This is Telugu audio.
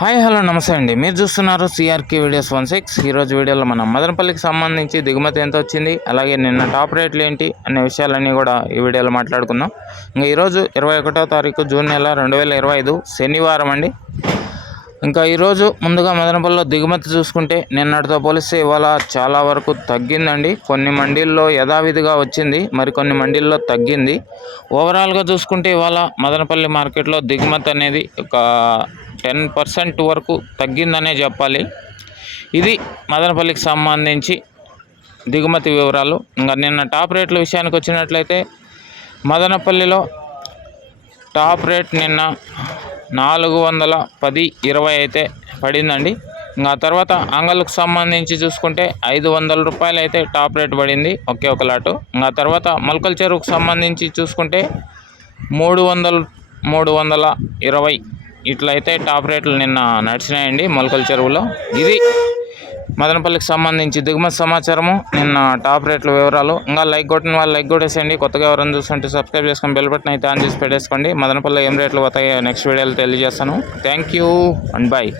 హాయ్ హలో నమస్తే అండి. మీరు చూస్తున్నారు సిఆర్కే వీడియోస్ 16. ఈరోజు వీడియోలో మనం మదనపల్లికి సంబంధించి దిగుమతి ఎంత వచ్చింది, అలాగే నిన్న టాప్ రేట్లు ఏంటి అనే విషయాలన్నీ కూడా ఈ వీడియోలో మాట్లాడుకుందాం. ఇంకా ఈరోజు 21వ తారీఖు జూన్ నెల 2025 శనివారం అండి. ఇంకా ఈరోజు ముందుగా మదనపల్లిలో దిగుమతి చూసుకుంటే నిన్నటితో పోలిస్తే ఇవాళ చాలా వరకు తగ్గిందండి. కొన్ని మండీల్లో యథావిధిగా వచ్చింది, మరికొన్ని మండీల్లో తగ్గింది. ఓవరాల్గా చూసుకుంటే ఇవాళ మదనపల్లి మార్కెట్లో దిగుమతి అనేది ఒక 10% వరకు తగ్గిందనే చెప్పాలి. ఇది మదనపల్లికి సంబంధించి దిగుమతి వివరాలు. ఇంకా నిన్న టాప్ రేట్ల విషయానికి వచ్చినట్లయితే మదనపల్లిలో టాప్ రేట్ నిన్న 410.20 అయితే పడిందండి. ఇంకా తర్వాత అంగళ్ళకు సంబంధించి చూసుకుంటే 500 రూపాయలు అయితే టాప్ రేట్ పడింది ఒకే ఒక లాటు. ఇంకా తర్వాత మొలకల చెరువుకు సంబంధించి చూసుకుంటే 320 ఇట్లయితే టాప్ రేట్లు నిన్న నడిచినాయండి మొలకల చెరువులో. ఇది మదనపల్లికి సంబంధించి దిగుమతి సమాచారము, నిన్న టాప్ రేట్ల వివరాలు. ఇంకా లైక్ కొట్టిన వాళ్ళు లైక్ కొట్టేసేయండి. కొత్తగా ఎవరైనా చూస్తుంటే సబ్స్క్రైబ్ చేసుకొని బెల్ బటన్ అయితే ఆన్ చేసి పెట్టేసుకోండి. మదనపల్లిలో ఏం రేట్లు పోతాయో నెక్స్ట్ వీడియోలో తెలియజేస్తాను. Thank you and bye.